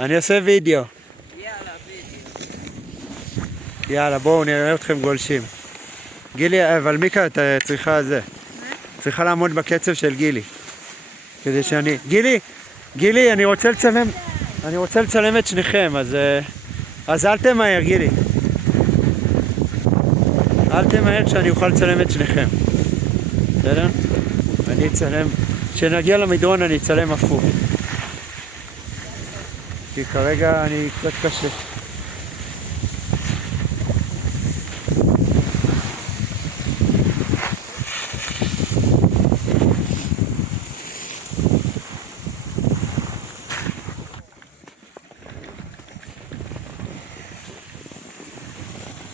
אני עושה וידאו. יאללה, וידאו. יאללה, בואו נראה אתכם גולשים. גילי, אבל מיקה, אתה צריכה זה. צריכה לעמוד בקצב של גילי. כדי שאני... גילי, אני רוצה לצלם את שניכם, אז אל תמהר, גילי. אל תמהר שאני אוכל לצלם את שניכם. בסדר? אני אצלם... כשנגיע למדרון אני אצלם הפוך. כי כרגע אני קצת קשה.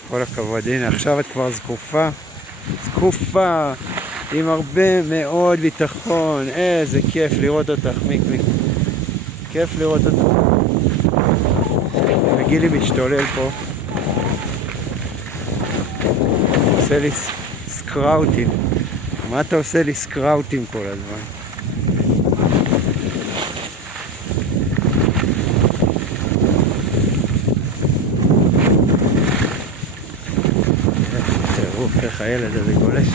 כל הכבוד, הנה עכשיו את כבר זקופה, עם הרבה מאוד ביטחון. איזה כיף לראות אותך, מיק. כיף לראות אותך. וגילי משתולל פה. עושה לי סקראוטים. מה אתה עושה לי סקראוטים כל הזמן? תראו איך הילד הזה גולש.